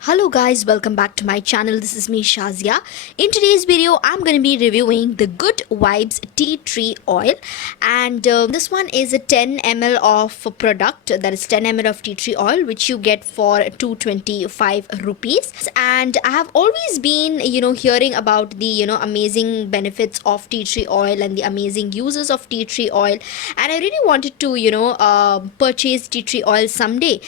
Hello guys, welcome back to my channel. This is me Shazia. In today's video, I'm going to be reviewing the Good Vibes Tea Tree Oil, and this one is a 10 ml of product, that is 10 ml of tea tree oil, which you get for 225 rupees. And I have always been hearing about the amazing benefits of tea tree oil and the amazing uses of tea tree oil, and I really wanted to purchase tea tree oil someday.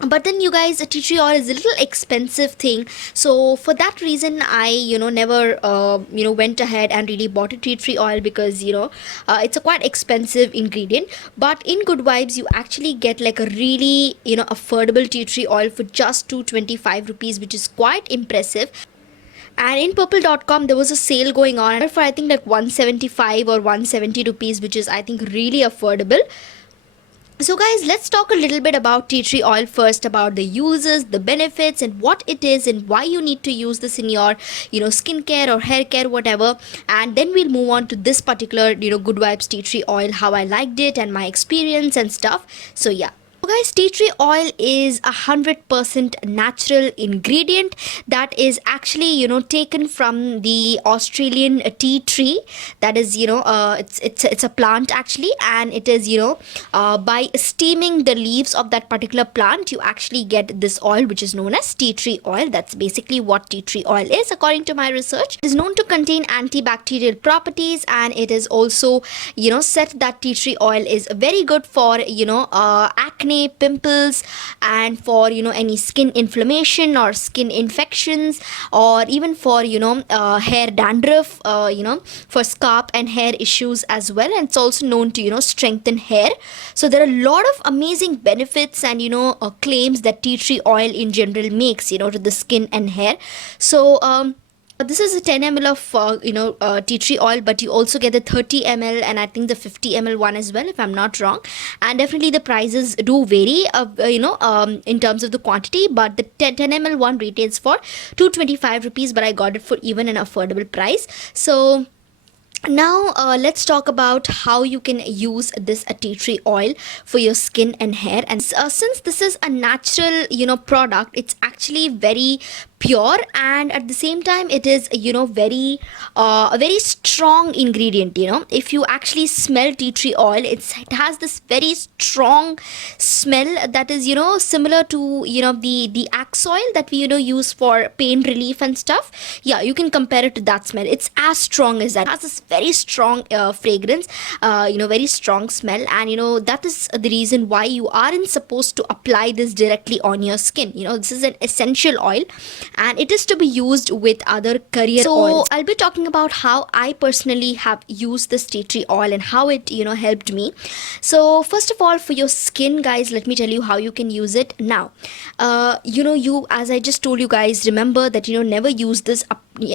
But then you guys, a tea tree oil is a little expensive thing, so for that reason I never went ahead and really bought a tea tree oil, because it's a quite expensive ingredient. But in Good Vibes you actually get like a really affordable tea tree oil for just 225 rupees, which is quite impressive. And in purple.com there was a sale going on for I think like 175 or 170 rupees, which is I think really affordable. So guys, let's talk a little bit about tea tree oil first, about the uses, the benefits, and what it is and why you need to use this in your skincare or hair care, whatever. And then we'll move on to this particular Good Vibes tea tree oil, how I liked it and my experience and stuff. So yeah. So guys, tea tree oil is 100% natural ingredient that is actually taken from the Australian tea tree. That is it's a plant actually, and it is by steaming the leaves of that particular plant you actually get this oil, which is known as tea tree oil. That's basically what tea tree oil is according to my research. It is known to contain antibacterial properties, and it is also said that tea tree oil is very good for acne, pimples, and for any skin inflammation or skin infections, or even for hair dandruff, for scalp and hair issues as well. And it's also known to strengthen hair. So there are a lot of amazing benefits and claims that tea tree oil in general makes to the skin and hair. So this is a 10 ml of tea tree oil, but you also get the 30 ml and I think the 50 ml one as well, if I'm not wrong. And definitely the prices do vary in terms of the quantity, but the 10 ml one retails for 225 rupees, but I got it for even an affordable price. So now let's talk about how you can use this tea tree oil for your skin and hair. And since this is a natural product, it's actually very pure, and at the same time it is very a very strong ingredient. If you actually smell tea tree oil, it has this very strong smell that is similar to the axe oil that we use for pain relief and stuff. Yeah, you can compare it to that smell. It's as strong as that. It has this very strong fragrance, very strong smell, and that is the reason why you aren't supposed to apply this directly on your skin. This is an essential oil, and it is to be used with other career oils. So I'll be talking about how I personally have used this tea tree oil and how it helped me. So first of all, for your skin, guys, let me tell you how you can use it. Now you, as I just told you guys, remember that never use this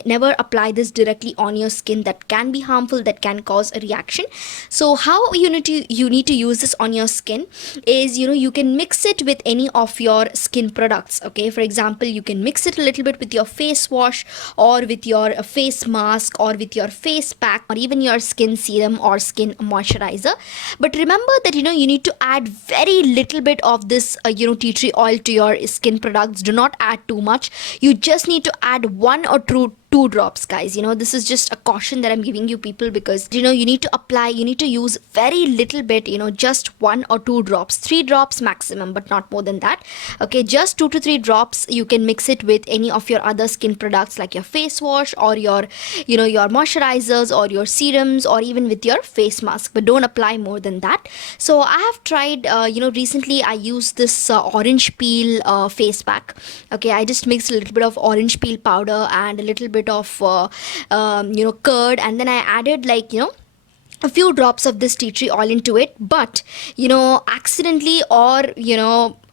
never apply this directly on your skin. That can be harmful, that can cause a reaction. So how you need to use this on your skin is you can mix it with any of your skin products. Okay, for example, you can mix it a little bit with your face wash, or with your face mask, or with your face pack, or even your skin serum or skin moisturizer. But remember that you need to add very little bit of this tea tree oil to your skin products. Do not add too much. You just need to add 1 or 2 drops, guys. This is just a caution that I'm giving you people, because you need to apply, you need to use very little bit, just 1 or 2 drops, 3 drops maximum, but not more than that. Okay, just 2 to 3 drops. You can mix it with any of your other skin products like your face wash, or your your moisturizers, or your serums, or even with your face mask, but don't apply more than that. So I have tried recently I used this orange peel face pack. Okay, I just mixed a little bit of orange peel powder and a little bit of curd, and then I added a few drops of this tea tree oil into it. But accidentally, or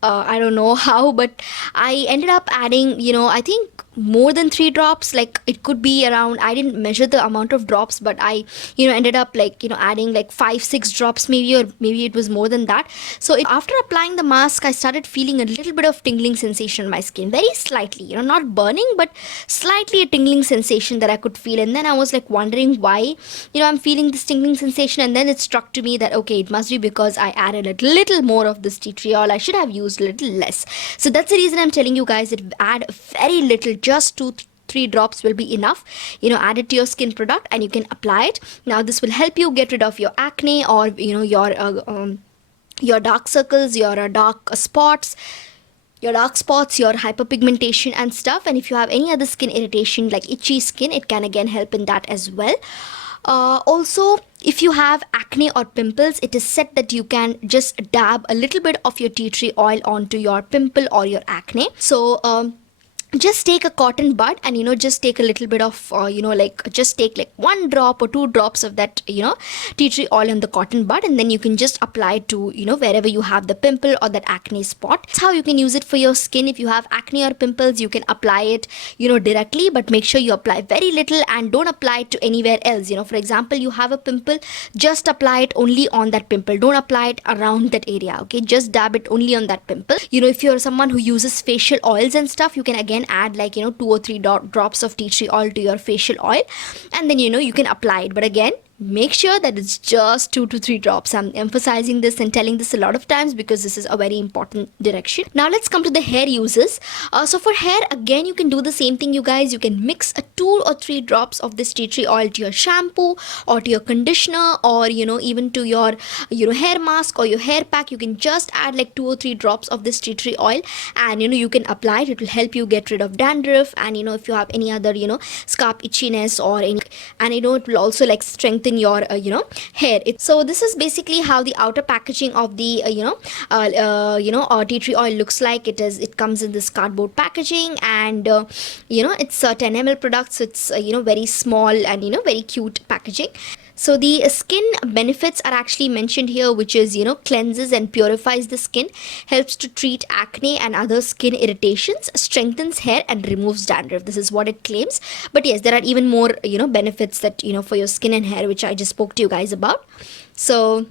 I don't know how, but I ended up adding I think more than 3 drops. Like, it could be around, I didn't measure the amount of drops, but I ended up adding like 5-6 drops maybe, or maybe it was more than that. So after applying the mask, I started feeling a little bit of tingling sensation in my skin, very slightly, not burning, but slightly a tingling sensation that I could feel. And then I was like wondering why I'm feeling this tingling sensation, and then it struck to me that okay, it must be because I added a little more of this tea tree oil. I should have used use a little less. So that's the reason I'm telling you guys that add very little, just 2-3 drops will be enough. Add it to your skin product and you can apply it. Now this will help you get rid of your acne, or your dark circles, your dark spots, your dark spots, your hyperpigmentation and stuff. And if you have any other skin irritation like itchy skin, it can again help in that as well. Also, if you have acne or pimples, it is said that you can just dab a little bit of your tea tree oil onto your pimple or your acne. So just take a cotton bud and just take a little bit of just take like 1 drop or 2 drops of that tea tree oil on the cotton bud, and then you can just apply it to wherever you have the pimple or that acne spot. That's how you can use it for your skin. If you have acne or pimples, you can apply it directly, but make sure you apply very little and don't apply it to anywhere else. For example, you have a pimple, just apply it only on that pimple, don't apply it around that area. Okay, just dab it only on that pimple. If you're someone who uses facial oils and stuff, you can again add like 2 or 3 drops of tea tree oil to your facial oil, and then you can apply it. But again, make sure that it's just 2 to 3 drops. I'm emphasizing this and telling this a lot of times because this is a very important direction. Now let's come to the hair uses. So for hair, again, you can do the same thing, you guys. You can mix 2 or 3 drops of this tea tree oil to your shampoo or to your conditioner, or even to your hair mask or your hair pack. You can just add like 2 or 3 drops of this tea tree oil, and you can apply it. It will help you get rid of dandruff, and if you have any other scalp itchiness or any, and it will also like strengthen your hair. So this is basically how the outer packaging of the tea tree oil looks like. It comes in this cardboard packaging, and it's a 10 ml product, so it's very small and very cute packaging. So the skin benefits are actually mentioned here, which is cleanses and purifies the skin, helps to treat acne and other skin irritations, strengthens hair and removes dandruff. This is what it claims. But yes, there are even more benefits that for your skin and hair, which I just spoke to you guys about. So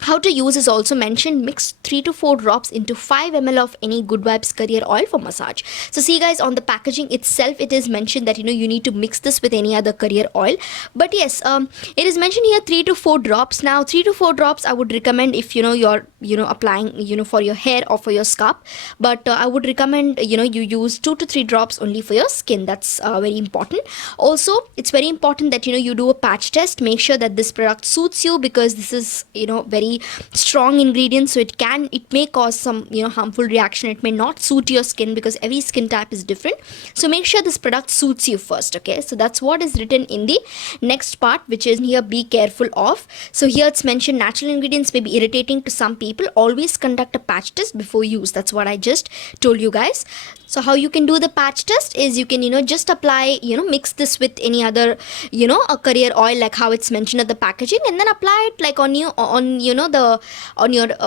how to use is also mentioned. Mix 3 to 4 drops into 5 ml of any Good Vibes Career Oil for massage. So see guys, on the packaging itself, it is mentioned that you need to mix this with any other career oil. But yes, it is mentioned here 3 to 4 drops. Now 3 to 4 drops I would recommend if you're applying for your hair or for your scalp. But I would recommend you use 2 to 3 drops only for your skin. That's very important. Also, it's very important that you do a patch test. Make sure that this product suits you, because this is very strong ingredients, so it may cause some harmful reaction. It may not suit your skin because every skin type is different. So make sure this product suits you first. Okay, so that's what is written in the next part, which is here, be careful of. So here it's mentioned natural ingredients may be irritating to some people. Always conduct a patch test before use. That's what I just told you guys. So how you can do the patch test is you can just apply, mix this with any other a career oil, like how it's mentioned at the packaging, and then apply it like on your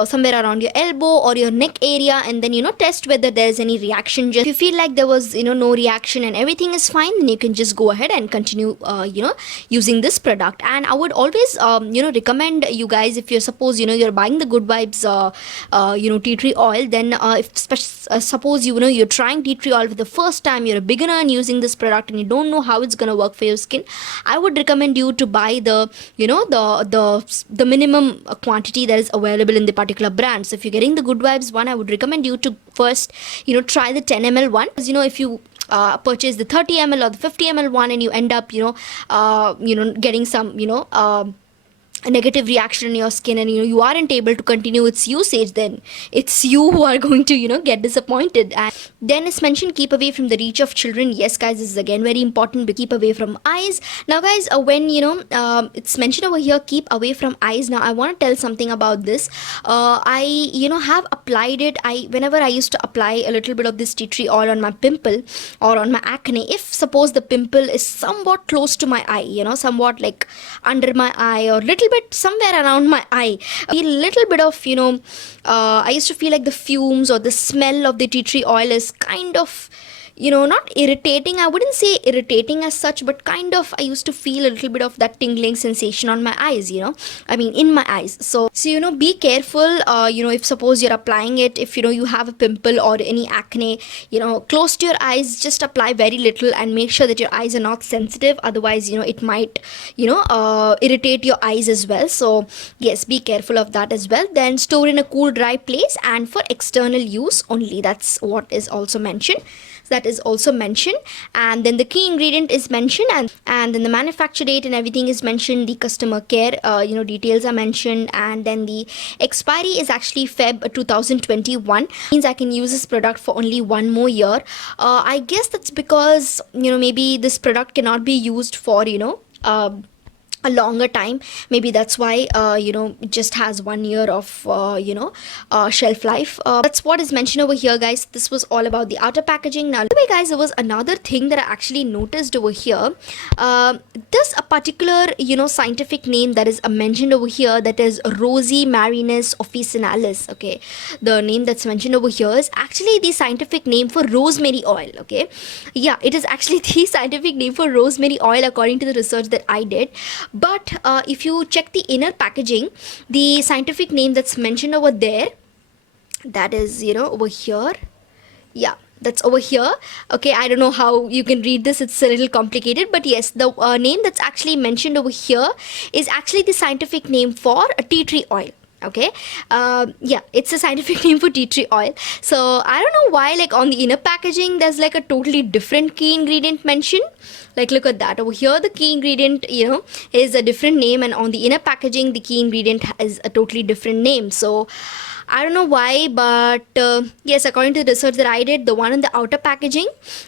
somewhere around your elbow or your neck area, and then test whether there is any reaction. Just if you feel like there was no reaction and everything is fine, then you can just go ahead and continue using this product. And I would always recommend you guys, if you're suppose you're buying the Good Vibes tea tree oil, then if suppose you're trying tea tree oil for the first time, you're a beginner in using this product and you don't know how it's going to work for your skin, I would recommend you to buy the the minimum quantity that is available in the particular brand. So if you're getting the Good Vibes one, I would recommend you to first try the 10 ml one, because if you purchase the 30 ml or the 50 ml one and you end up getting some a negative reaction in your skin, and you aren't able to continue its usage, then it's you who are going to get disappointed. And then it's mentioned, keep away from the reach of children. Yes guys, this is again very important, to keep away from eyes. Now guys, when it's mentioned over here, keep away from eyes. Now I want to tell something about this. I have applied it. Whenever I used to apply a little bit of this tea tree oil on my pimple or on my acne, if suppose the pimple is somewhat close to my eye, somewhat like under my eye or little bit somewhere around my eye, a little bit of I used to feel like the fumes or the smell of the tea tree oil is kind of not irritating. I wouldn't say irritating as such, but kind of, I used to feel a little bit of that tingling sensation on my eyes, I mean, in my eyes. So be careful, if suppose you're applying it, if you have a pimple or any acne, close to your eyes, just apply very little and make sure that your eyes are not sensitive. Otherwise, it might, irritate your eyes as well. So yes, be careful of that as well. Then store in a cool, dry place and for external use only. That's what is also mentioned. That is also mentioned. And then the key ingredient is mentioned, and then the manufacture date and everything is mentioned. The customer care details are mentioned, and then the expiry is actually Feb 2021. Means I can use this product for only 1 more year. I guess that's because maybe this product cannot be used for a longer time. Maybe that's why it just has 1 year of shelf life. That's what is mentioned over here, guys. This was all about the outer packaging. Now, by the way, guys, there was another thing that I actually noticed over here. There's a particular scientific name that is mentioned over here, that is Rosy Marinus officinalis. Okay, the name that's mentioned over here is actually the scientific name for rosemary oil. Okay, yeah, it is actually the scientific name for rosemary oil according to the research that I did. But if you check the inner packaging, the scientific name that's mentioned over there, that is over here. Yeah, that's over here. Okay, I don't know how you can read this, it's a little complicated, but yes, the name that's actually mentioned over here is actually the scientific name for a tea tree oil. Okay, yeah, it's a scientific name for tea tree oil. So I don't know why, like, on the inner packaging there's like a totally different key ingredient mentioned. Like, look at that over here, the key ingredient is a different name, and on the inner packaging the key ingredient is a totally different name. So I don't know why, but yes, according to the research that I did, the one in the outer packaging,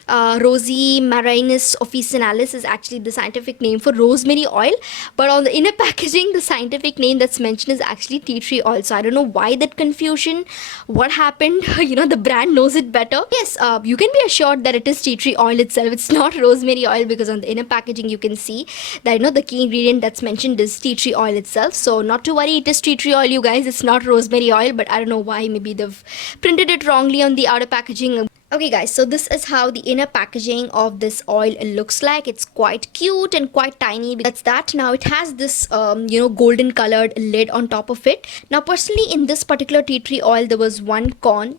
Rosy Marinus officinalis, is actually the scientific name for rosemary oil. But on the inner packaging, the scientific name that's mentioned is actually tea tree oil. So I don't know why that confusion. What happened? The brand knows it better. Yes, you can be assured that it is tea tree oil itself. It's not rosemary oil, because on the inner packaging you can see that the key ingredient that's mentioned is tea tree oil itself. So not to worry, it is tea tree oil, you guys. It's not rosemary oil, but I don't know why. Maybe they've printed it wrongly on the outer packaging. Okay, guys, so this is how the inner packaging of this oil looks like. It's quite cute and quite tiny. That's that. Now it has this golden colored lid on top of it. Now personally, in this particular tea tree oil, there was one con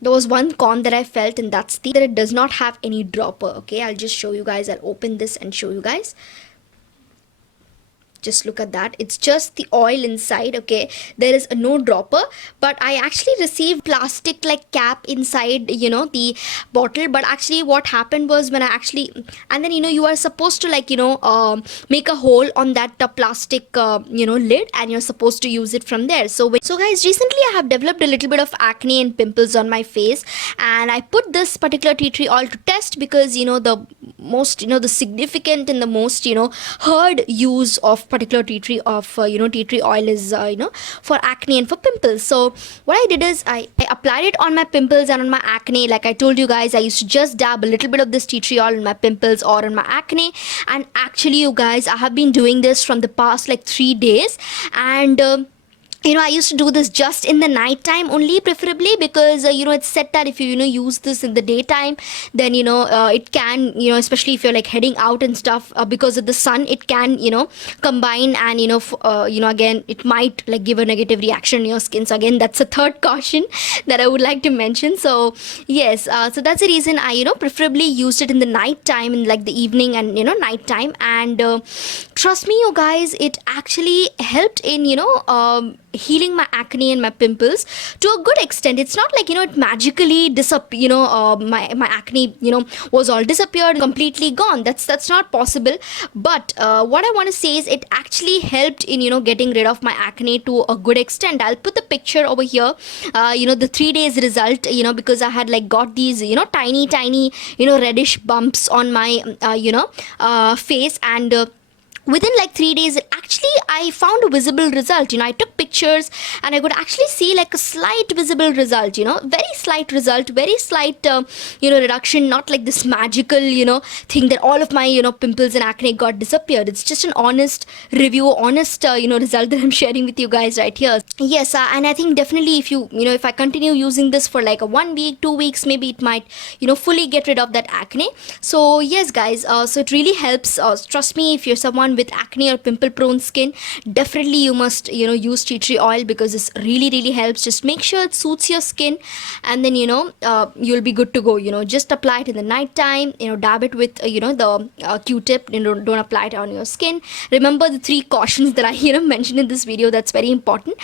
that I felt, and that's that it does not have any dropper. Okay, I'll just show you guys. I'll open this and show you guys. Just look at that, it's just the oil inside. Okay, there is no dropper, but I actually received plastic like cap inside the bottle. But actually what happened was, when I actually, and then you are supposed to make a hole on that plastic lid, and you're supposed to use it from there. So guys, recently I have developed a little bit of acne and pimples on my face, and I put this particular tea tree oil to test, because the most the significant and the most heard use of particular tea tree oil is for acne and for pimples. So what I did is I applied it on my pimples and on my acne. Like I told you guys, I used to just dab a little bit of this tea tree oil on my pimples or on my acne, and actually, you guys, I have been doing this from the past like 3 days, and I used to do this just in the night time only, preferably, because it's said that if you use this in the daytime, then it can, especially if you're like heading out and stuff, because of the sun, it can combine, and again, it might like give a negative reaction in your skin. So again, that's a third caution that I would like to mention. So yes, so that's the reason I preferably used it in the night time, in like the evening and night time. And trust me, you guys, it actually helped in healing my acne and my pimples to a good extent. It's not like it magically my acne was all disappeared, completely gone. That's not possible. But what I want to say is, it actually helped in getting rid of my acne to a good extent. I'll put the picture over here, the 3 days result, because I had like got these tiny reddish bumps on my face, and within like 3 days, actually I found a visible result. I took pictures and I could actually see like a slight visible result, very slight result, very slight reduction, not like this magical thing that all of my pimples and acne got disappeared. It's just an honest review, honest result that I'm sharing with you guys right here. Yes, and I think definitely if I continue using this for like a 1 week, 2 weeks, maybe it might fully get rid of that acne. So yes guys, so it really helps. Trust me, if you're someone with acne or pimple prone skin, definitely you must use tea tree oil, because this really helps. Just make sure it suits your skin, and then you'll be good to go. Just apply it in the night time, dab it with the q-tip. Don't apply it on your skin. Remember the 3 cautions that I mentioned in this video. That's very important.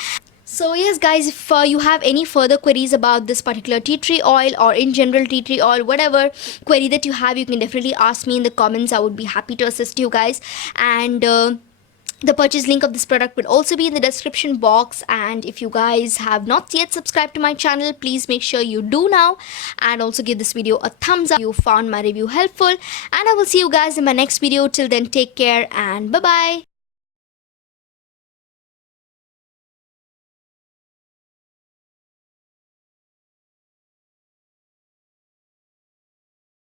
So yes guys, if you have any further queries about this particular tea tree oil, or in general tea tree oil, whatever query that you have, you can definitely ask me in the comments. I would be happy to assist you guys. And the purchase link of this product will also be in the description box. And if you guys have not yet subscribed to my channel, please make sure you do now, and also give this video a thumbs up if you found my review helpful. And I will see you guys in my next video. Till then, take care and bye bye.